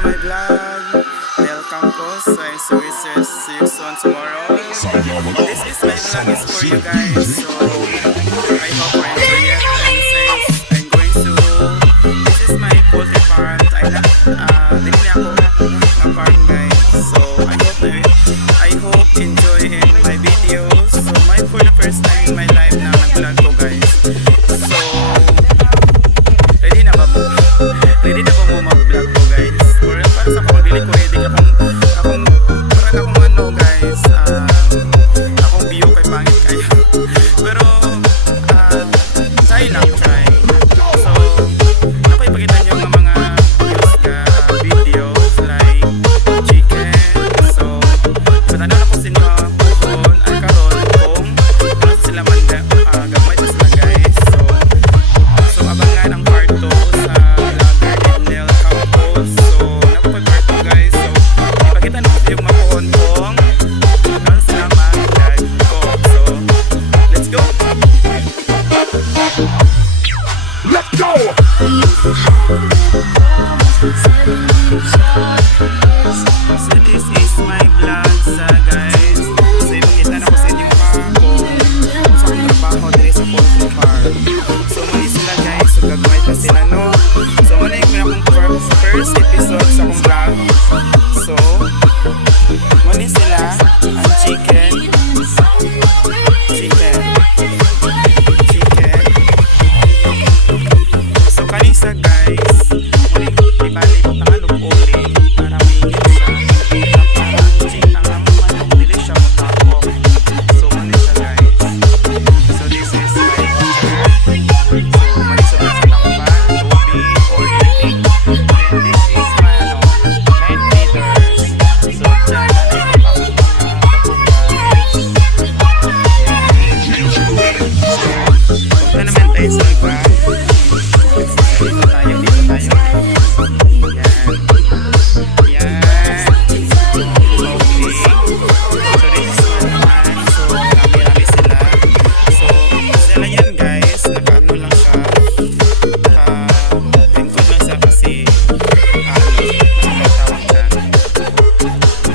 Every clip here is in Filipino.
to my vlog. Welcome po. So I see you soon tomorrow. This is my vlog is for you guys. So I hope you enjoy it. And since I'm going to, this is my poultry farm. Dili ako na farm guys. So I hope enjoy my videos. So for the first time in my life na nag-vlog ko guys. So ready na ba mo mag-vlog ko guys? Para sa kapag-dili ko ready akong ano guys, akong view kay pangit kayo. Pero try lang. So ako ipakita nyo ng mga views ka videos like chicken. So patanong na ko sa inyo kung karon kung ano sila man gamay sa sila guys. So abangan ang part 2 sa Garden Campos. So napapag part 2 guys. So ipakita na ko yung makuhon kung ano sila mag-vlog ko. So let's go! Let's go! So this is my vlog sa guys. So ipakita na ko sa inyo kung sa akong trabaho dito sa poultry farm. So muli sila guys. So gagawin pa sila no. So muli ko akong first episode sa akong vlog. So muli sila ang chicken. So kanisa guys, muli ibalik ang alupuli para maingit siya. Parang ching ang naman dili siya matapok. So muli siya guys. So this is my water. So muli sa tamban, tubig or eating. And this is my night feeders. So dyan na yung punta naman tayo sa iba. Dito tayo. Yan. Okay. So this is one naman. So marami sila. So sila yan guys. Naka-ano lang siya. Naka-lingkod lang siya kasi ano tawag siya.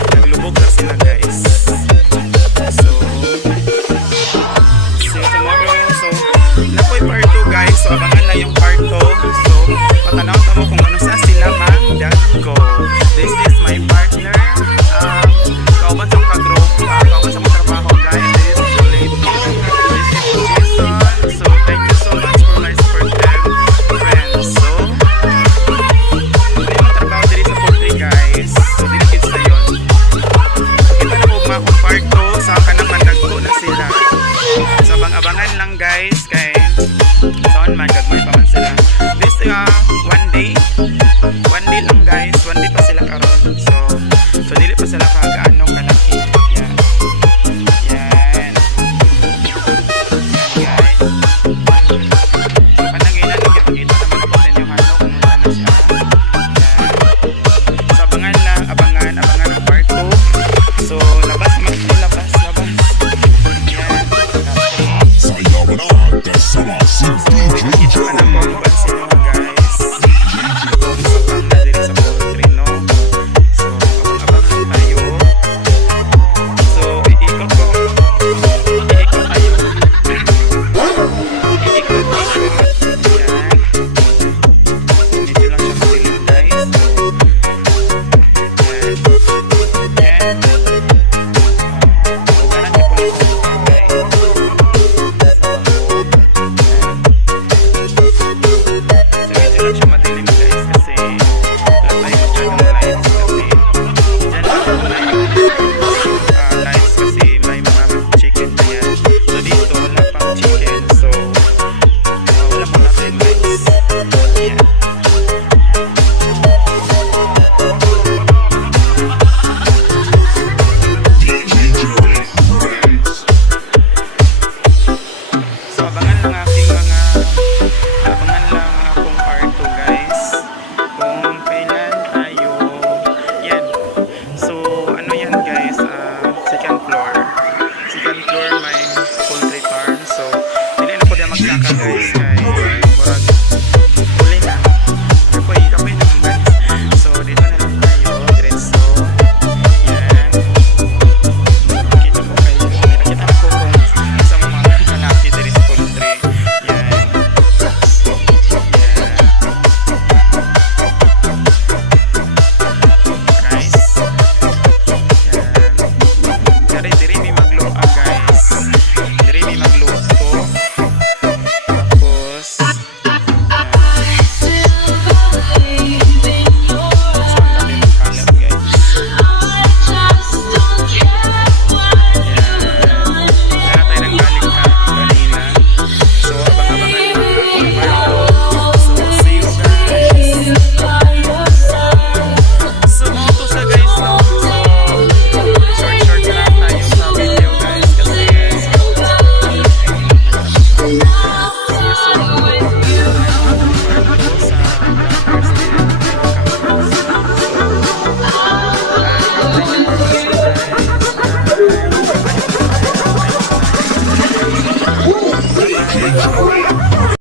Naglubog lang sila guys. So see you tomorrow. So napoy part 2 guys. So abangan na yung part 2. So patanaw mo kung ano sa sila mag-vlog ko. This is my partner. Kauban sa mga group. Kauban sa mga trabaho guys. This is Julie. This is Jason. So thank you so much for my supportive friends. So hindi mo trabaho dito sa poultry guys. So dinikid sa yun. Kita na po akong part 2. Sa kanang mandagko na sila. So abangan lang guys. Kay saan man gagmay pa man sila. This one day lang guys. One day pa sila karon. So dili pa sila kagaano kalaki. Yan guys. So pananginan nagipakita naman ako sa inyo ano kung na siya. Yan. So abangan ang part 2. So labas. Yan. Sayaw na, kasama si DJ